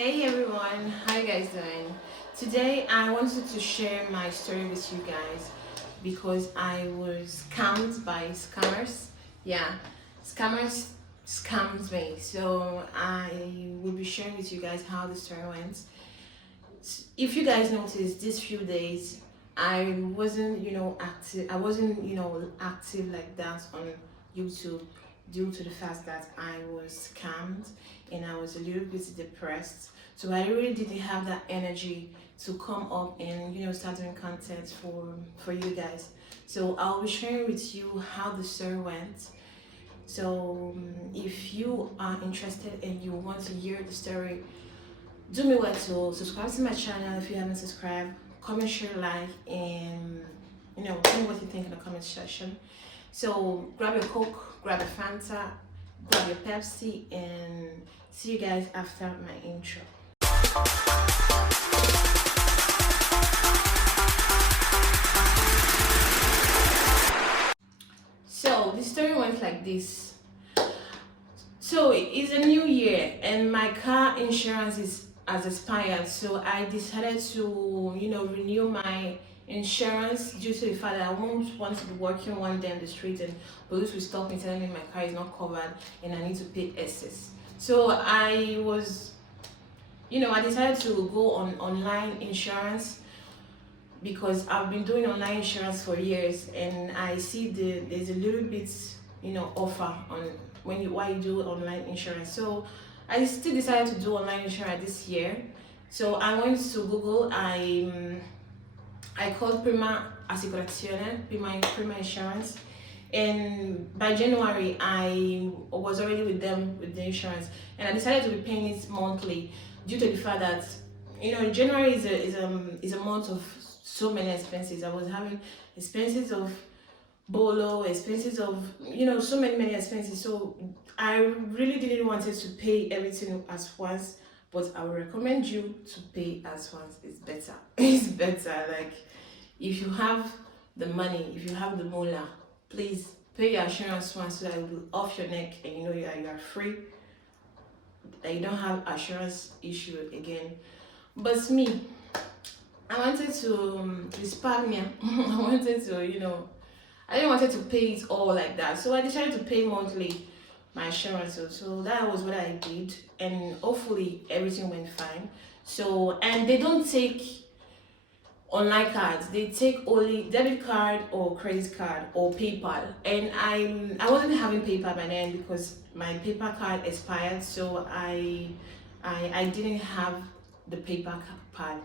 Hey everyone, how you guys doing? Today I wanted to share my story with you guys because I was scammed by scammers. Yeah, scammers scammed me. So I will be sharing with you guys how the story went. If you guys noticed these few days, I wasn't, active. I wasn't, active like that on YouTube due to the fact that I was scammed and I was a little bit depressed. So I really didn't have that energy to come up and start doing content for you guys. So I'll be sharing with you how the story went. So if you are interested and you want to hear the story, do me well to subscribe to my channel if you haven't subscribed. Comment, share, like, and tell me what you think in the comment section. So grab your Coke, grab a Fanta, grab your Pepsi, and see you guys after my intro. So the story went like this. So it's a new year and my car insurance is has expired. So I decided to, renew my insurance due to the fact that I won't want to be working one day on the street and police will stop me telling me my car is not covered and I need to pay excess. So I decided to go on online insurance because I've been doing online insurance for years and I see there's a little bit offer on when you why you do online insurance. So I still decided to do online insurance this year. So I went to Google. I called Prima Assicurazione, Prima Insurance, and by January I was already with them with the insurance, and I decided to be paying it monthly due to the fact that January is a month of so many expenses. I was having expenses of bolo, expenses of so many expenses. So I really didn't wanted to pay everything at once, but I would recommend you to pay at once. It's better. It's better. Like if you have the money, if you have the mola, please pay your insurance once so that it will off your neck and you are free. That you don't have assurance issue again. But me, I wanted to respect me. I wanted to, I didn't wanted to pay it all like that. So I decided to pay monthly my insurance. So that was what I did. And hopefully everything went fine. So, and they don't take online cards. They take only debit card or credit card or PayPal. And I wasn't having PayPal by then because my paper card expired. So I didn't have the paper card.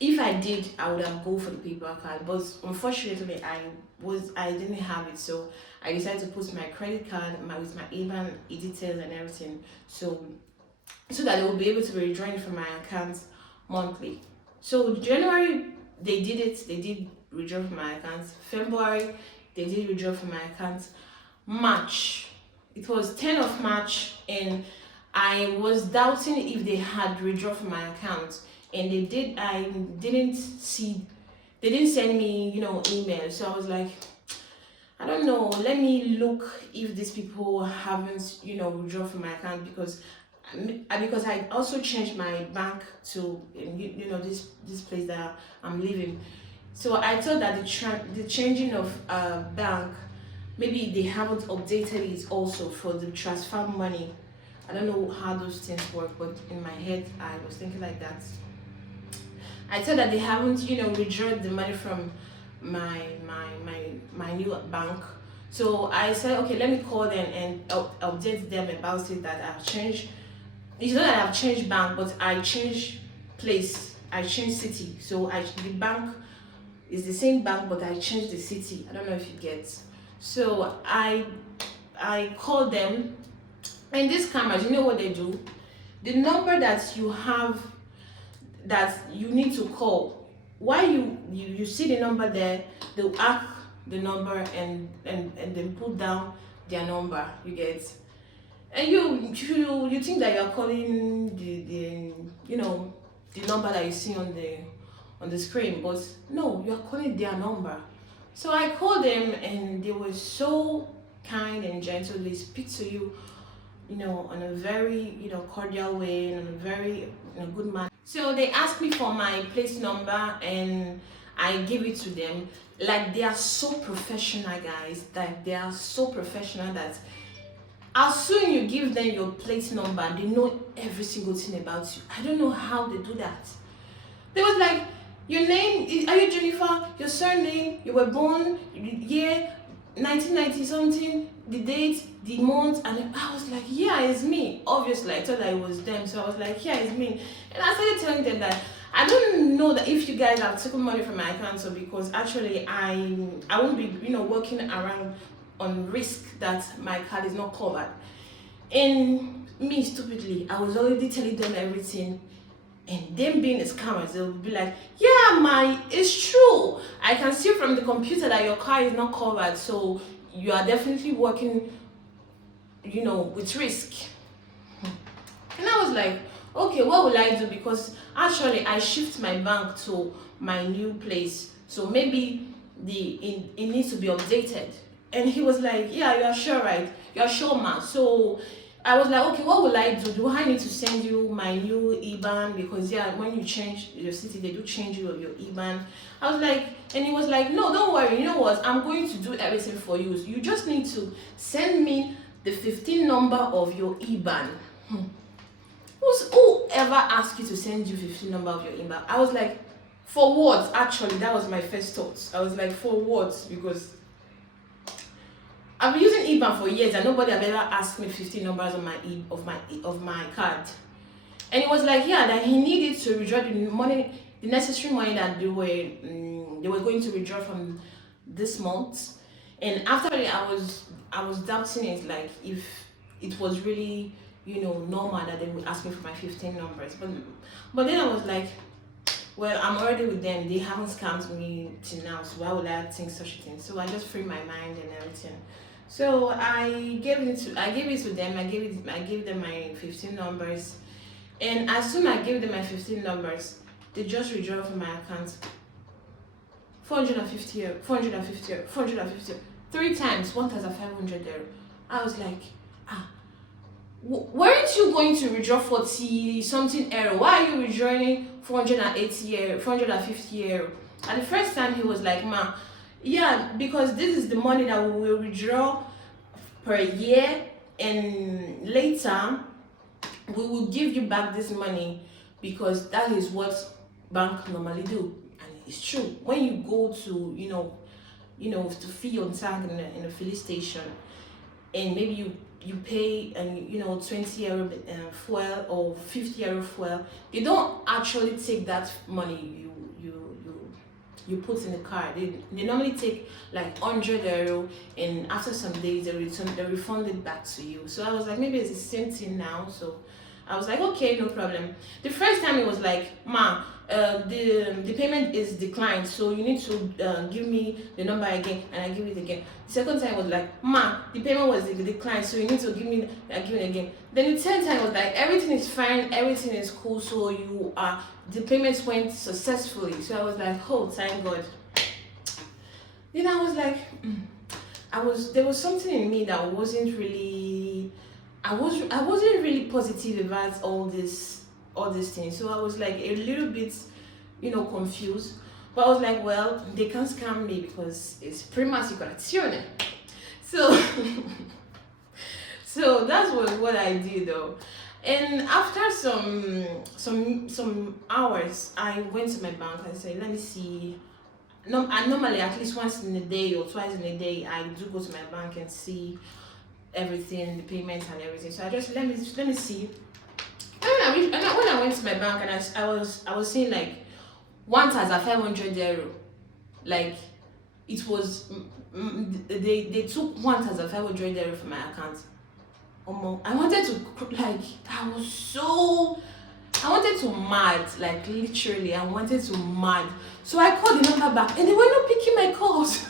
If I did, I would have go for the paper card, but unfortunately, I didn't have it, so I decided to put my credit card, with my IBAN details and everything, so that they will be able to be withdrawn from my account monthly. So January they did it, they did withdraw from my account. February they did withdraw from my account. March, it was 10th of March, and I was doubting if they had withdrawn from my account, and they did. I didn't see. They didn't send me, email. So I was like, I don't know. Let me look if these people haven't, withdrawn from my account because I also changed my bank to this place that I'm living. So I thought that the changing of bank, maybe they haven't updated it also for the transfer money. I don't know how those things work, but in my head I was thinking like that. I thought that they haven't, withdrawn the money from my new bank. So I said, okay, let me call them and update them about it that I've changed. It's not that I've changed bank, but I changed place. I changed city. So the bank is the same bank, but I changed the city. I don't know if you get. So I called them, and these cameras, you know what they do? The number that you have that you need to call, while you see the number there, they'll ask the number and then put down their number, you get. And you think that you're calling the the number that you see on the screen, but no, you're calling their number. So I called them and they were so kind and gentle. They speak to you on a very, cordial way, and on a very, good manner. So they asked me for my place number, and I give it to them. Like, they are so professional, guys. Like, they are so professional that as soon you give them your plate number, they know every single thing about you. I don't know how they do that. They was like, your name, are you Jennifer? Your surname, you were born, year, 1990 something, the date, the month, and I was like, yeah, it's me. Obviously, I thought that it was them, so I was like, yeah, it's me. And I started telling them that I don't know that if you guys have taken money from my account, so because actually I won't be, working around on risk that my card is not covered. And me, stupidly, I was already telling them everything. And them being scammers, they'll be like, yeah, it's true. I can see from the computer that your car is not covered, so you are definitely working, with risk. And I was like, okay, what will I do? Because actually I shift my bank to my new place, so maybe it needs to be updated. And he was like, yeah, you are sure, right? You are sure, ma. So I was like, okay, what will I do? Do I need to send you my new IBAN? Because yeah, when you change your city, they do change you of your IBAN. I was like, and he was like, no, don't worry. You know what? I'm going to do everything for you. You just need to send me the 15 number of your IBAN. Whoever asked you to send you 15 number of your IBAN? I was like, for what? Actually, that was my first thought. I was like, for what? Because I've been using IBAN for years and nobody have ever asked me 15 numbers of my card. And it was like, yeah, that he needed to withdraw the necessary money that they were going to withdraw from this month. And after it, I was doubting it, like if it was really, normal that they would ask me for my 15 numbers. But then I was like, well, I'm already with them. They haven't scammed me till now, so why would I think such a thing? So I just freed my mind and everything. So I gave it to them. I gave them my 15 numbers, and as soon as I gave them my 15 numbers, they just withdraw from my account 450 euro, 450 euro, 450 euro, 3 times 1,500 euro. I was like, weren't you going to withdraw 40 something euro? Why are you withdrawing 480 euro, 450 euro? And the first time he was like, ma, yeah, because this is the money that we will withdraw per year, and later we will give you back this money, because that is what bank normally do. And it's true. When you go to to fill your tank in a filling station, and maybe you pay 20 euro fuel or 50 euro fuel, they don't actually take that money you put in the car. They normally take like 100 euro, and after some days they refund it back to you. So I was like, maybe it's the same thing now. So I was like, okay, no problem. The first time it was like, ma, the payment is declined, so you need to give me the number again, and I give it again. The second time was like, ma, the payment was declined, so you need to give me it again. Then the third time was like, everything is fine, everything is cool, so the payments went successfully. So I was like, oh, thank God. Then I was like, there was something in me that wasn't really, I wasn't really positive about all these things. So I was like a little bit, confused. But I was like, well, they can't scam me because it's prima assicurazione. So, so that was what I did though. And after some hours, I went to my bank and said, let me see. No, I normally at least once in a day or twice in a day, I do go to my bank and see everything, the payments and everything. So I just let me see. And when I went to my bank, and I was seeing like 1,500 euro, like it was they took 1,500 euro from my account. I wanted to mad, like literally I wanted to mad. So I called the number back, and they were not picking my calls.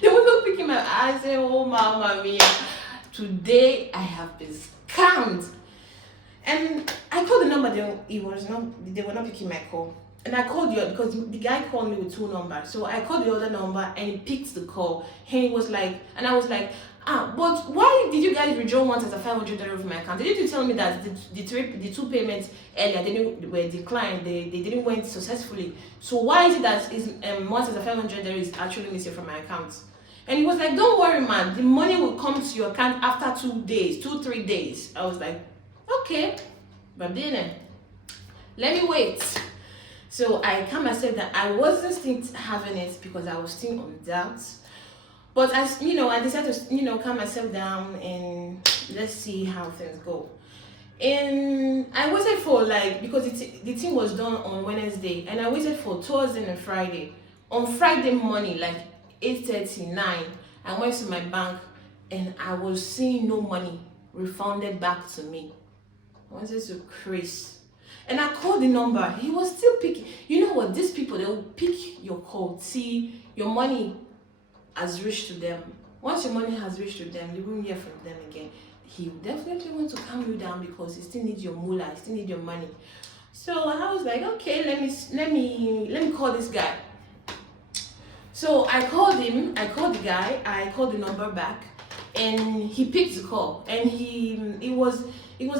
They were not picking my. I said, oh mama mia, today I have been scammed. And I called the number, they were not picking my call. And I called you because the guy called me with 2 numbers. So I called the other number and he picked the call. And he was like, and I was like, But why did you guys withdraw $1,500 from my account? Didn't you tell me that the two payments earlier were declined? They didn't went successfully. So why is it that is $1,500 is actually missing from my account? And he was like, don't worry, man. The money will come to your account after 3 days. I was like, okay, but then let me wait. So I calmed myself that I wasn't still having it because I was still on doubt. But I decided to, calm myself down and let's see how things go. And I waited for because the thing was done on Wednesday, and I waited for Thursday and Friday. On Friday morning, 8:39, I went to my bank and I was seeing no money refunded back to me. I wanted to craze. And I called the number. He was still picking. You know what? These people, they'll pick your call. See, your money has reached to them. Once your money has reached to them, you won't hear from them again. He definitely wants to calm you down because he still needs your moolah, he still needs your money. So I was like, okay, let me call this guy. So I called him, I called the guy, I called the number back, and he picked the call, and he was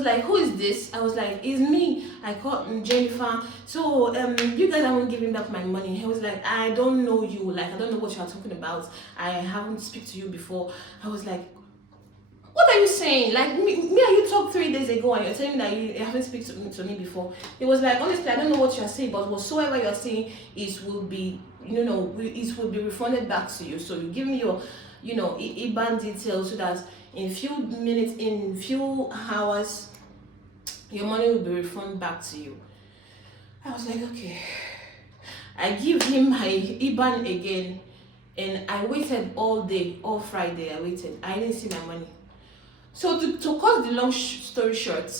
like, who is this? I was like, it's me. I called Jennifer. So you guys haven't given back my money. He was like, I don't know you. I don't know what you are talking about. I haven't speak to you before. I was like, what are you saying? Me and you talked 3 days ago and you're telling me that you haven't speak to me before. It was like, honestly, I don't know what you're saying, but whatsoever you're saying will be refunded back to you. So you give me your IBAN details so that in few minutes, in few hours, your money will be refunded back to you. I was like, okay. I give him my IBAN again, and I waited all day, all Friday. I waited. I didn't see my money. So to cut the long story short,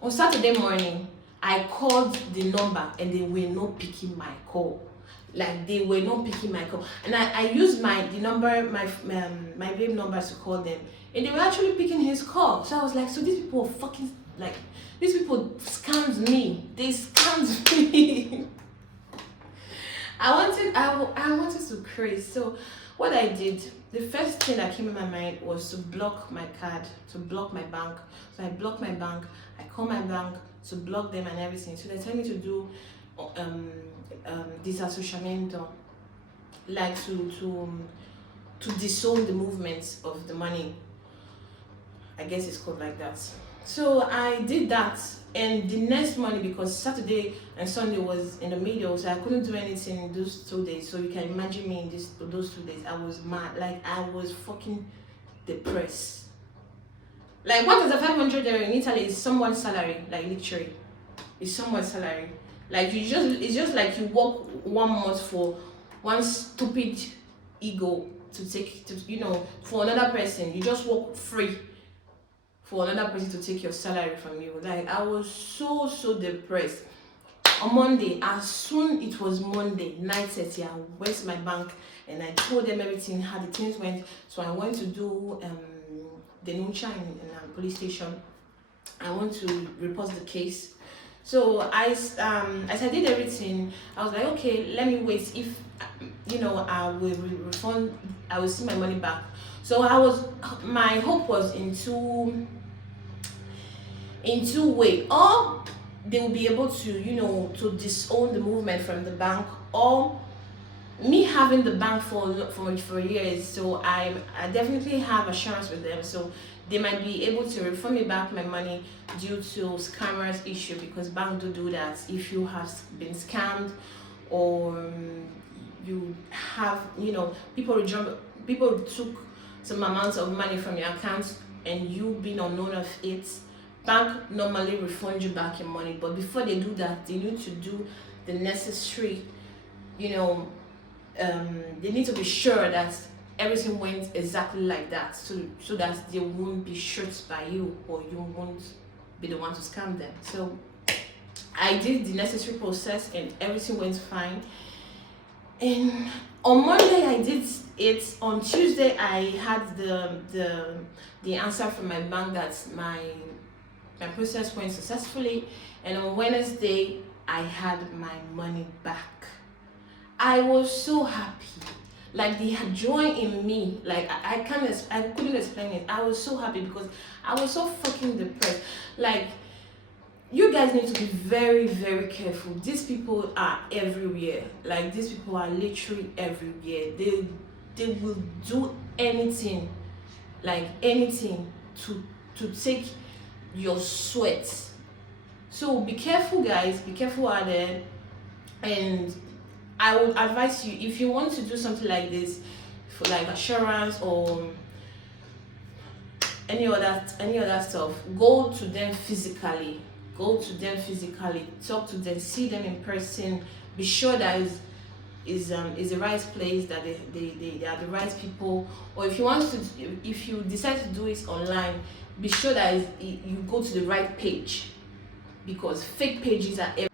on Saturday morning, I called the number and they were not picking my call. They were not picking my call, and I used my babe number to call them, and they were actually picking his call. So I was like, so these people fucking these people scammed me. They scammed me. I wanted to craze. So what I did, the first thing that came in my mind was to block my card, to block my bank. So I blocked my bank. I called my bank to block them and everything. So they tell me to do disassociamento, to disown the movements of the money. I guess it's called like that. So I did that, and the next morning, because Saturday and Sunday was in the middle, so I couldn't do anything in those 2 days. So you can imagine me in those 2 days. I was mad. I was fucking depressed. $1,500 in Italy is someone's salary, literally. It's someone's salary. It's just like you work 1 month for one stupid ego for another person. You just work free for another person to take your salary from you. I was so depressed. On Monday, as soon it was Monday, 9:30, I went to my bank and I told them everything, how the things went. So I went to do denuncia in a police station. I want to report the case. So as I did everything, I was like, okay, let me wait. If I will refund, I will see my money back. So my hope was in two ways. Or they will be able to to disown the movement from the bank, or me having the bank for years. So I definitely have assurance with them. So they might be able to refund me back my money due to scammers issue, because bank do that. If you have been scammed, or you have people took some amount of money from your account and you being unknown of it, bank normally refund you back your money. But before they do that, they need to do the necessary, they need to be sure that everything went exactly like that, so that they won't be shot by you, or you won't be the one to scam them. So I did the necessary process and everything went fine. And on Monday I did it. On Tuesday I had the answer from my bank that my process went successfully, and on Wednesday I had my money back. I was so happy. like they had joy in me. Like I couldn't explain it. I was so happy because I was so fucking depressed. Like, you guys need to be very, very careful. These people are everywhere. Like, these people are literally everywhere. They will do anything, like anything, to take your sweat. So be careful, guys. Be careful out there. And I would advise you, if you want to do something like this, for like assurance or any other stuff, go to them physically. Talk to them, see them in person. Be sure that is the right place, that they are the right people. Or if you decide to do it online, be sure that you go to the right page, because fake pages are everywhere.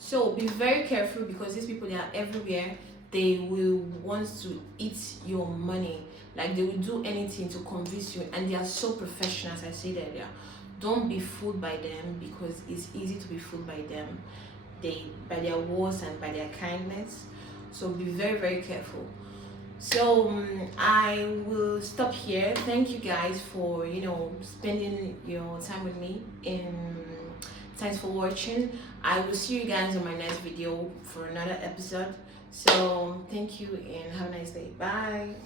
So be very careful, because these people, they are everywhere. They will want to eat your money. Like, they will do anything to convince you, and they are so professional, as I said earlier. Don't be fooled by them, because it's easy to be fooled by them. By their words and by their kindness. So be very, very careful. So I will stop here. Thank you guys for spending your time with me. Thanks for watching. I will see you guys on my next video for another episode. So thank you and have a nice day. Bye.